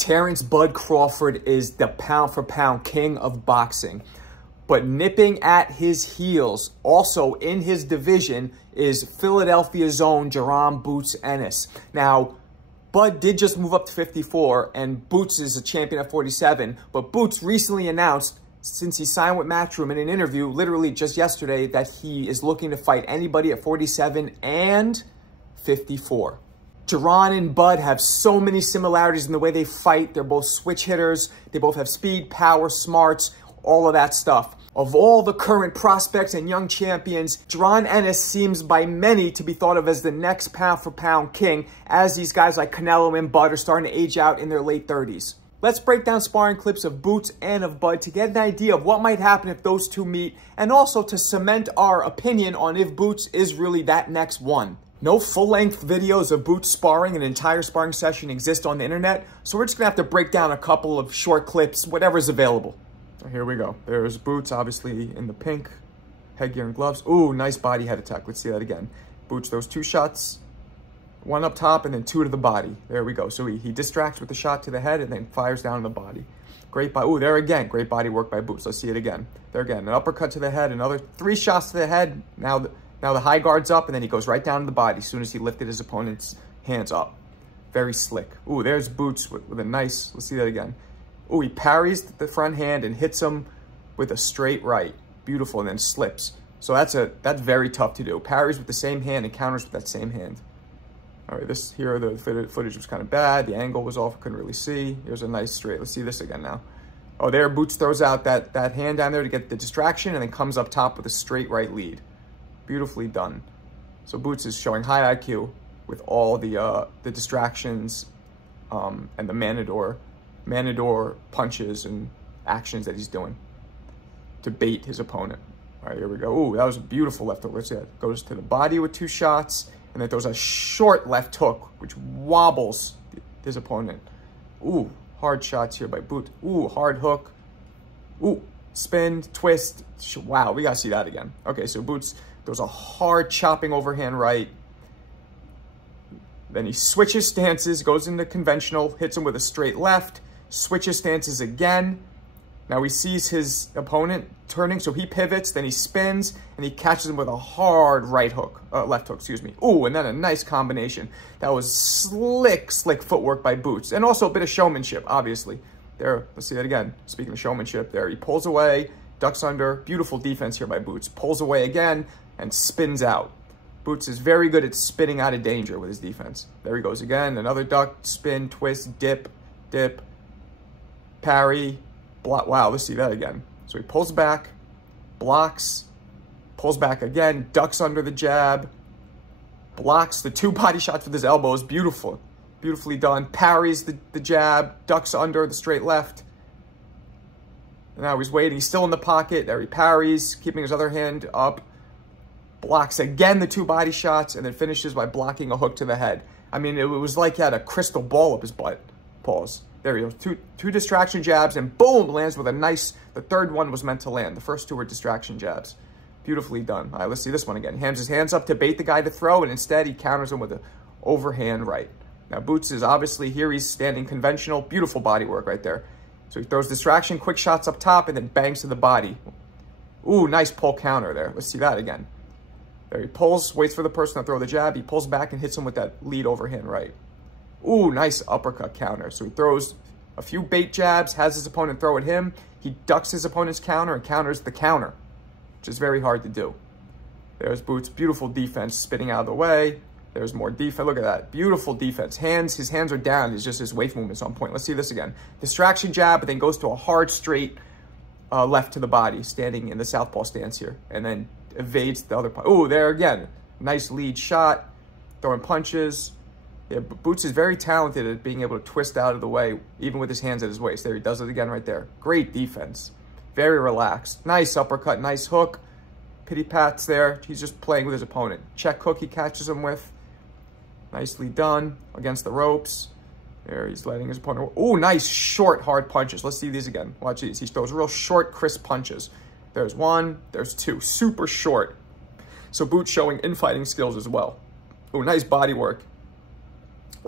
Terence Bud Crawford is the pound-for-pound king of boxing. But nipping at his heels, also in his division, is Philadelphia's own Jaron Boots Ennis. Now, Bud did just move up to 54, and Boots is a champion at 47. But Boots recently announced, since he signed with Matchroom in an interview, literally just yesterday, that he is looking to fight anybody at 47 and 54. Jaron and Bud have so many similarities in the way they fight. They're both switch hitters. They both have speed, power, smarts, all of that stuff. Of all the current prospects and young champions, Jaron Ennis seems by many to be thought of as the next pound-for-pound king, as these guys like Canelo and Bud are starting to age out in their late 30s. Let's break down sparring clips of Boots and of Bud to get an idea of what might happen if those two meet, and also to cement our opinion on if Boots is really that next one. No full-length videos of Boots sparring, an entire sparring session, exist on the internet, so we're just going to have to break down a couple of short clips, whatever's available. So here we go. There's Boots, obviously in the pink headgear and gloves. Ooh, nice body head attack. Let's see that again. Boots throws 2 shots, 1 up top and then 2 to the body. There we go. So he distracts with the shot to the head and then fires down the body. Great body. Ooh, there again. Great body work by Boots. Let's see it again. There again. An uppercut to the head, another 3 shots to the head. Now the high guard's up, and then he goes right down to the body as soon as he lifted his opponent's hands up. Very slick. Ooh, there's Boots with a nice, let's see that again. Ooh, he parries the front hand and hits him with a straight right. Beautiful, and then slips. So that's very tough to do. Parries with the same hand and counters with that same hand. All right, this here, the footage was kind of bad. The angle was off, couldn't really see. Here's a nice straight. Let's see this again now. Oh, there, Boots throws out that hand down there to get the distraction and then comes up top with a straight right lead. Beautifully done. So Boots is showing high IQ with all the distractions and the Manador punches and actions that he's doing to bait his opponent. All right, here we go. Ooh, that was a beautiful left hook. Let's see that. Goes to the body with 2 shots, and then throws a short left hook, which wobbles his opponent. Ooh, hard shots here by Boots. Ooh, hard hook. Ooh, spin, twist. Wow, we got to see that again. Okay, so Boots throws a hard chopping overhand right. Then he switches stances, goes into conventional, hits him with a straight left, switches stances again. Now he sees his opponent turning, so he pivots, then he spins, and he catches him with a hard right hook, left hook, excuse me. Ooh, and then a nice combination. That was slick footwork by Boots, and also a bit of showmanship, obviously. There, let's see that again. Speaking of showmanship, there he pulls away, ducks under. Beautiful defense here by Boots. Pulls away again and spins out. Boots is very good at spinning out of danger with his defense. There he goes again. Another duck, spin, twist, dip, parry, block. Wow, let's see that again. So he pulls back, blocks, pulls back again, ducks under the jab, blocks the 2 body shots with his elbows. Beautiful. Beautifully done. Parries the jab, ducks under the straight left. And now he's waiting. He's still in the pocket. There he parries, keeping his other hand up. Blocks again the 2 body shots, and then finishes by blocking a hook to the head. I mean, it was like he had a crystal ball up his butt. Pause. There he goes. Two distraction jabs, and boom, lands with a nice, the third one was meant to land. The first 2 were distraction jabs. Beautifully done. All right, let's see this one again. He hams his hands up to bait the guy to throw, and instead he counters him with an overhand right. Now, Boots is obviously here. He's standing conventional. Beautiful body work right there. So he throws distraction, quick shots up top, and then bangs to the body. Ooh, nice pull counter there. Let's see that again. There he pulls, waits for the person to throw the jab. He pulls back and hits him with that lead overhand right. Ooh, nice uppercut counter. So he throws a few bait jabs, has his opponent throw at him. He ducks his opponent's counter and counters the counter, which is very hard to do. There's Boots' beautiful defense spitting out of the way. There's more defense. Look at that. Beautiful defense. His hands are down. It's just his wave movement's on point. Let's see this again. Distraction jab, but then goes to a hard straight left to the body, standing in the southpaw stance here. And then evades the other punch. Oh, there again. Nice lead shot. Throwing punches. Yeah, Boots is very talented at being able to twist out of the way, even with his hands at his waist. There, he does it again right there. Great defense. Very relaxed. Nice uppercut, nice hook. Pity pats there. He's just playing with his opponent. Check hook he catches him with. Nicely done against the ropes. There, he's letting his opponent... Oh, nice short, hard punches. Let's see these again. Watch these. He throws real short, crisp punches. There's 1, there's 2. Super short. So Boots showing infighting skills as well. Oh, nice body work.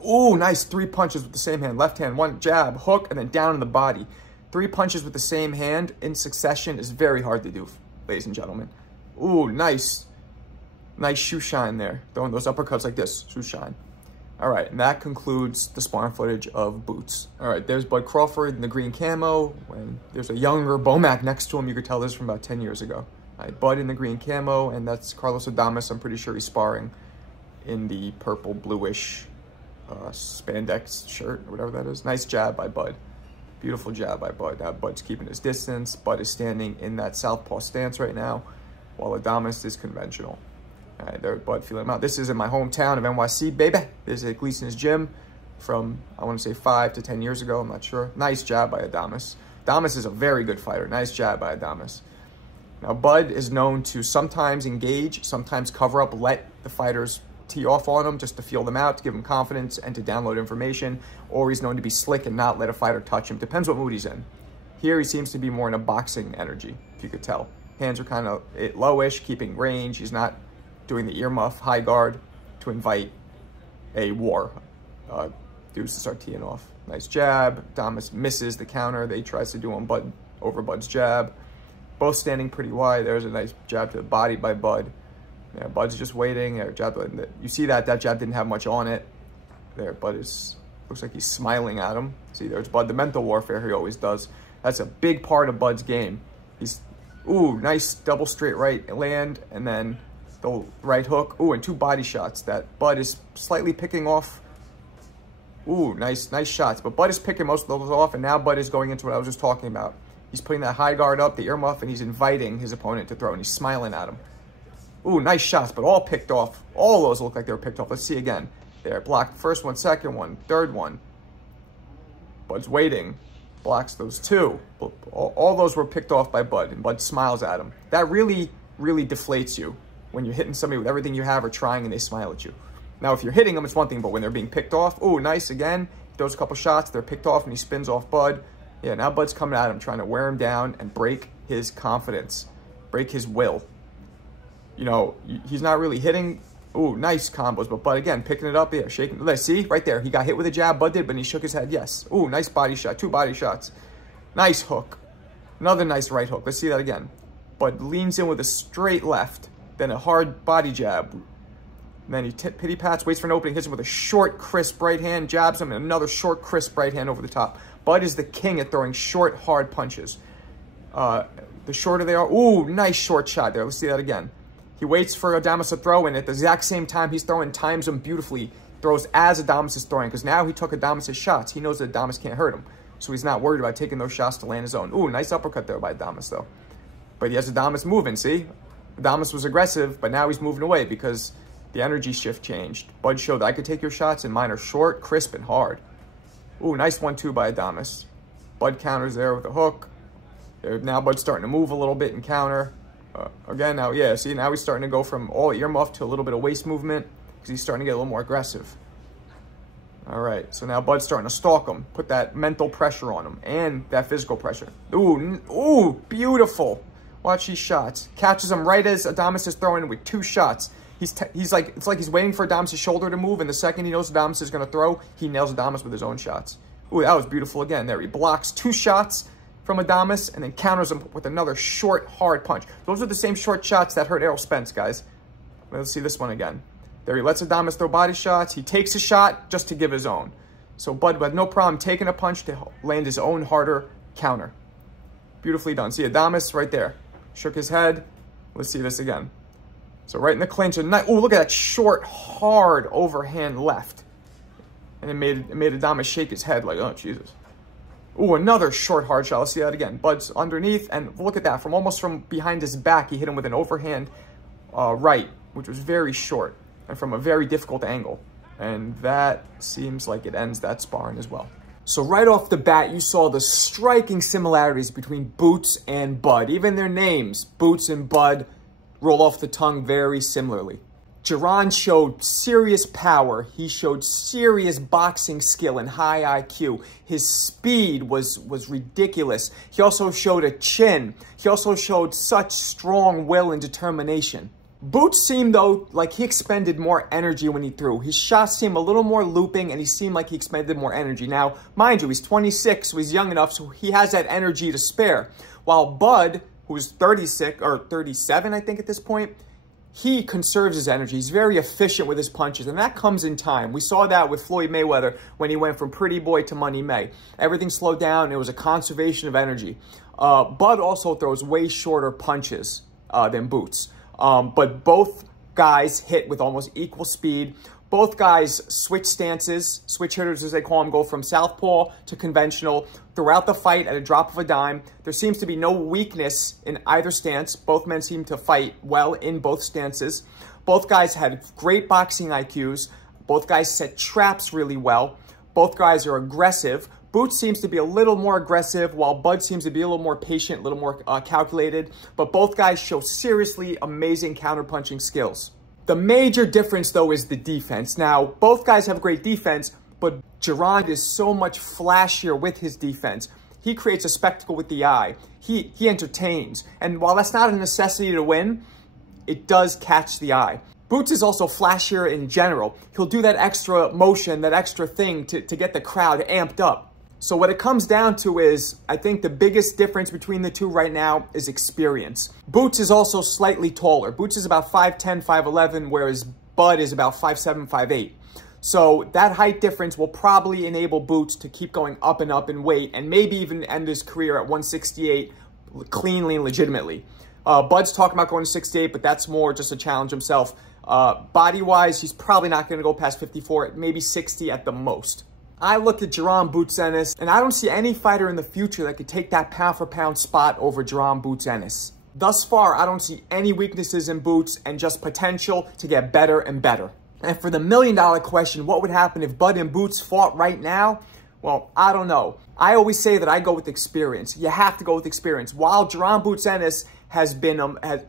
Ooh, nice 3 punches with the same hand. Left hand, 1 jab, hook, and then down in the body. 3 punches with the same hand in succession is very hard to do, ladies and gentlemen. Ooh, nice. Nice shoe shine there. Throwing those uppercuts like this, shoe shine. All right, and that concludes the sparring footage of Boots. All right, there's Bud Crawford in the green camo. When there's a younger Bomac next to him, you could tell this is from about 10 years ago. All right, Bud in the green camo, and that's Carlos Adames. I'm pretty sure he's sparring in the purple bluish spandex shirt or whatever that is. Nice jab by Bud. Beautiful jab by Bud. Now Bud's keeping his distance. Bud is standing in that southpaw stance right now, while Adames is conventional. All right, there, Bud feeling him out. This is in my hometown of NYC, baby. This is at Gleason's gym from, I want to say 5 to 10 years ago. I'm not sure. Nice jab by Adames. Adames is a very good fighter. Nice jab by Adames. Now, Bud is known to sometimes engage, sometimes cover up, let the fighters tee off on him just to feel them out, to give him confidence and to download information, or he's known to be slick and not let a fighter touch him. Depends what mood he's in. Here he seems to be more in a boxing energy, if you could tell. Hands are kind of lowish, keeping range. He's not doing the earmuff, high guard to invite a war. Dudes to start teeing off. Nice jab. Adames misses the counter. They tries to do on Bud over Bud's jab. Both standing pretty wide. There's a nice jab to the body by Bud. Yeah, Bud's just waiting. Jab, you see that jab didn't have much on it. There, Bud looks like he's smiling at him. See, there's Bud, the mental warfare he always does. That's a big part of Bud's game. Ooh, nice double straight right land, and then the right hook. Ooh, and 2 body shots that Bud is slightly picking off. Ooh, nice shots. But Bud is picking most of those off, and now Bud is going into what I was just talking about. He's putting that high guard up, the earmuff, and he's inviting his opponent to throw, and he's smiling at him. Ooh, nice shots, but all picked off. All those look like they were picked off. Let's see again. There, blocked first one, second one, third one. Bud's waiting. Blocks those 2. All those were picked off by Bud, and Bud smiles at him. That really, really deflates you when you're hitting somebody with everything you have or trying and they smile at you. Now, if you're hitting them, it's one thing, but when they're being picked off, ooh, nice again. Throws a couple shots, they're picked off, and he spins off Bud. Yeah, now Bud's coming at him, trying to wear him down and break his confidence, break his will. You know, he's not really hitting. Ooh, nice combos, but Bud again, picking it up, yeah, shaking. Let's see, right there. He got hit with a jab, Bud did, but he shook his head, yes. Ooh, nice body shot, 2 body shots. Nice hook. Another nice right hook. Let's see that again. Bud leans in with a straight left, then a hard body jab. And then he pity pats, waits for an opening, hits him with a short, crisp right hand, jabs him, and another short, crisp right hand over the top. Bud is the king at throwing short, hard punches. The shorter they are, ooh, nice short shot there. Let's see that again. He waits for Adames to throw, and at the exact same time he's throwing, times him beautifully. Throws as Adames is throwing, because now he took Adames' shots. He knows that Adames can't hurt him, so he's not worried about taking those shots to land his own. Ooh, nice uppercut there by Adames, though. But he has Adames moving, see? Adames was aggressive, but now he's moving away because the energy shift changed. Bud showed that I could take your shots, and mine are short, crisp, and hard. Ooh, nice 1-2 by Adames. Bud counters there with a hook. Now Bud's starting to move a little bit and counter. Again, now, yeah, see, now he's starting to go from all earmuff to a little bit of waist movement because he's starting to get a little more aggressive. All right, so now Bud's starting to stalk him, put that mental pressure on him and that physical pressure. Ooh, beautiful. Watch these shots. Catches him right as Adames is throwing with 2 shots. He's like, it's like he's waiting for Adames' shoulder to move, and the second he knows Adames is going to throw, he nails Adames with his own shots. Ooh, that was beautiful again. There, he blocks 2 shots from Adames and then counters him with another short, hard punch. Those are the same short shots that hurt Errol Spence, guys. Let's see this one again. There, he lets Adames throw body shots. He takes a shot just to give his own. So Bud had no problem taking a punch to land his own harder counter. Beautifully done. See Adames right there. Shook his head. Let's see this again. So right in the clinch. Oh, look at that short, hard overhand left. And it made Adames shake his head like, oh, Jesus. Ooh, another short, hard shot. Let's see that again. Bud's underneath, and look at that. Almost from behind his back, he hit him with an overhand right, which was very short and from a very difficult angle. And that seems like it ends that sparring as well. So right off the bat, you saw the striking similarities between Boots and Bud. Even their names, Boots and Bud, roll off the tongue very similarly. Jaron showed serious power. He showed serious boxing skill and high IQ. His speed was ridiculous. He also showed a chin. He also showed such strong will and determination. Boots seemed, though, like he expended more energy when he threw. His shots seemed a little more looping, and he seemed like he expended more energy. Now, mind you, he's 26, so he's young enough, so he has that energy to spare. While Bud, who's 36, or 37, I think, at this point, he conserves his energy. He's very efficient with his punches, and that comes in time. We saw that with Floyd Mayweather when he went from Pretty Boy to Money May. Everything slowed down. It was a conservation of energy. Bud also throws way shorter punches than Boots. But both guys hit with almost equal speed. Both guys switch stances, switch hitters as they call them, go from southpaw to conventional throughout the fight at a drop of a dime. There seems to be no weakness in either stance. Both men seem to fight well in both stances. Both guys had great boxing IQs. Both guys set traps really well. Both guys are aggressive. Boots seems to be a little more aggressive, while Bud seems to be a little more patient, a little more calculated. But both guys show seriously amazing counterpunching skills. The major difference, though, is the defense. Now, both guys have great defense, but Jaron is so much flashier with his defense. He creates a spectacle with the eye. He entertains. And while that's not a necessity to win, it does catch the eye. Boots is also flashier in general. He'll do that extra motion, that extra thing to get the crowd amped up. So what it comes down to is, I think the biggest difference between the two right now is experience. Boots is also slightly taller. Boots is about 5'10", 5'11", whereas Bud is about 5'7", 5'8". So that height difference will probably enable Boots to keep going up in weight and maybe even end his career at 168 cleanly and legitimately. Bud's talking about going to 68, but that's more just a challenge himself. Body-wise, he's probably not going to go past 54, maybe 60 at the most. I look at Jaron Boots Ennis, and I don't see any fighter in the future that could take that pound-for-pound spot over Jaron Boots Ennis. Thus far, I don't see any weaknesses in Boots and just potential to get better and better. And for the million-dollar question, what would happen if Bud and Boots fought right now? Well, I don't know. I always say that I go with experience. You have to go with experience. While Jaron Boots Ennis has trailblazed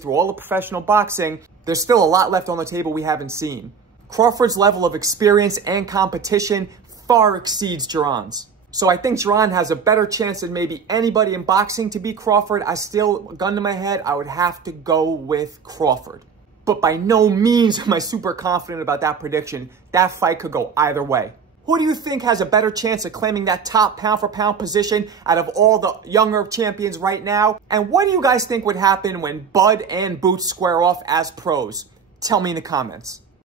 through all the professional boxing, there's still a lot left on the table we haven't seen. Crawford's level of experience and competition far exceeds Jaron's. So I think Jaron has a better chance than maybe anybody in boxing to beat Crawford. I still, gun to my head, I would have to go with Crawford. But by no means am I super confident about that prediction. That fight could go either way. Who do you think has a better chance of claiming that top pound-for-pound position out of all the younger champions right now? And what do you guys think would happen when Bud and Boots square off as pros? Tell me in the comments.